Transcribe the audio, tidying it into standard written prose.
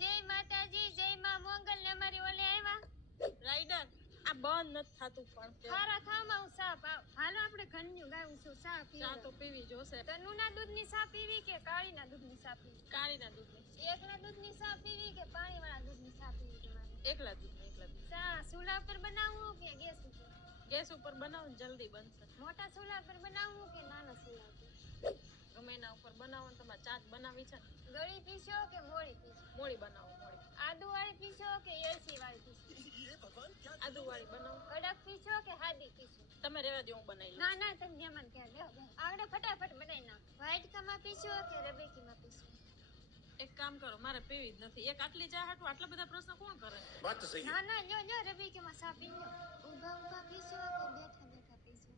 જય માતાજી, જય માં મોંગલ ને અમારી ઓલે આવ્યા રાઈડર આ બંધ નથી થાતું પણ ખારા ખામાં હું સા પાવ. હાલો આપણે ઘરનું ગાવું છું સા પીવી. ચા તો પીવી જોશે. તનુના દૂધની સા પીવી કે કાળીના દૂધની સા પીવી? કાળીના દૂધની. એકલા દૂધની સા પીવી કે પાણીવાળા દૂધની સા પીવી તમારે? એકલા દૂધની. સા ચૂલા પર બનાવવું કે ગેસ ઉપર? ગેસ ઉપર બનાવો ને જલ્દી બનશે. મોટા ચૂલા પર બનાવવું કે નાના ચૂલા પર? ગમે એના ઉપર બનાવો ને. તમારે ચા બનાવી છે ને? ગળી પીશો કે મોળી પીશો? મોળી બનાવો મોળી. આદુ વાળી પીશો કે એલચી વાળી પીશો? આદુ વાળી બનાવો. કડક પીશો કે હાદી પીશો? તમે રેવા દો હું બનાવી લઉં. ના ના તમે મહેમાન ક્યાં લ્યો આવડે ફટાફટ બનાવી નાખ. વ્હાઈટ કામાં પીશો કે રેબેકીમાં પીશો? એક કામ કરો, મારે પીવી જ નથી. એક આટલી ચા હાટું આટલા બધા પ્રશ્ન કોણ કરે? વાત તો સહી. ના ના લ્યો લ્યો રેબેકીમાં સા પી લ્યો. ઊભા ઊભા પીશો કે બેઠા બેઠા પીશો?